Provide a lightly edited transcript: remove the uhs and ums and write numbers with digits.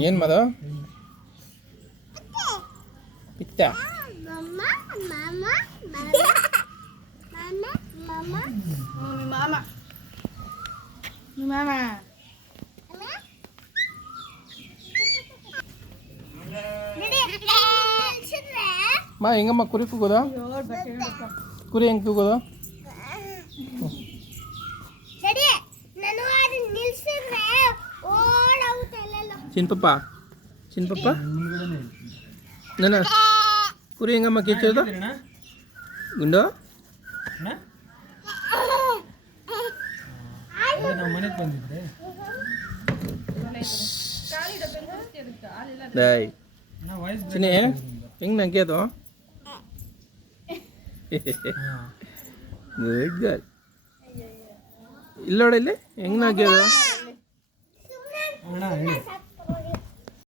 ಏನು ಮದ ಪಿತ್ತ ಮಾ ಹೆಂಗಮ್ಮ ಕುರಿ ಕೂಗೋದ ಕುರಿ ಹೆಂಗೆ ಕೂಗೋದು ಚಿನ್ಪಪ್ಪ ನನ್ನ ಕುರಿ ಹೆಂಗಮ್ಮ ಕಿಚ್ಚೋದು ಗುಂಡು ಮನೆಗೆ ಬಂದಿದ್ರೆ ಚಿನ್ನಿ ಹೆಂಗೆ ನಂಗೆ ಅದು ಗುಡ್ ಗರ್ಲ್ ಇಲ್ಲ ನೋಡಿ ಇಲ್ಲಿ ಹೆಂಗೆ ನಂಗೆ ಅದು ಅಣ್ಣ